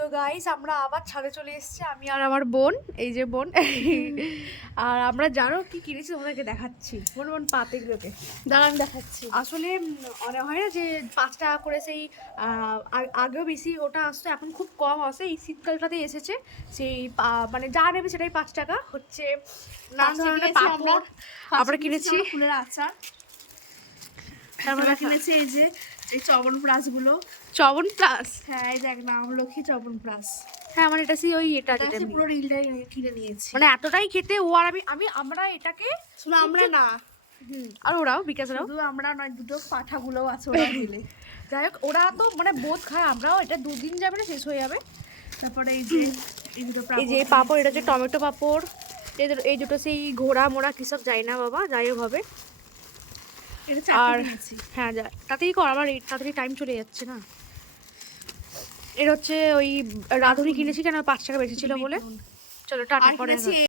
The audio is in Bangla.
তো গাইস আমরা আবার ছাদে চলে এসেছি, আমি আর আমার বোন, এই যে বোন। আর আমরা জানো কি কিনেছি তোমাদেরকে দেখাচ্ছি। বোন বোন পাতেগুলোকে দাঁড়ান দেখাচ্ছি। আসলে মনে হয় না যে 5 টাকা করে সেই আগেও বেশি ওটা আসতো, এখন খুব কম আসে। এই শীতকালটাতে এসেছে সেই মানে যা নেবে সেটাই 5 টাকা হচ্ছে। নানা ধরনের পাপড় আমরা কিনেছি, ফুলের আচার। তারপরে কিনেছি এই যে এই চবন প্লাসগুলো। চবন প্লাস, হ্যাঁ এই দেখ আমলকি চবন প্লাস। হ্যাঁ মানে এটা সেই ওই এটা যেটা পুরো রিলটাই কিনে নিয়েছি। মানে এতটাই খেতে ও আর আমরা এটাকে শুধু আমরা না, আর ওরাও বিকাশরাও, শুধু আমরা নয়, দুটো পাঠাগুলোও আছে ওরা মিলে। যাই হোক ওরা তো মানে বোধ খায়, আমরাও এটা 2 দিন যাবে না শেষ হয়ে যাবে। তারপরে এই যে এই দুটো এই যে পাঁপড়, এটা হচ্ছে টমেটো পাঁপড়। এই দুটো সেই ঘোড়া মোড়া কি সব যাই না বাবা, যাই হোক হবে। আর হ্যাঁ তাতেই কর, আমার তাড়াতাড়ি টাইম চলে যাচ্ছে না। এর হচ্ছে ওই রাঁধুনি কিনেছি কেন 5 টাকা বেশি ছিল বলে। চলো টাটা, পরে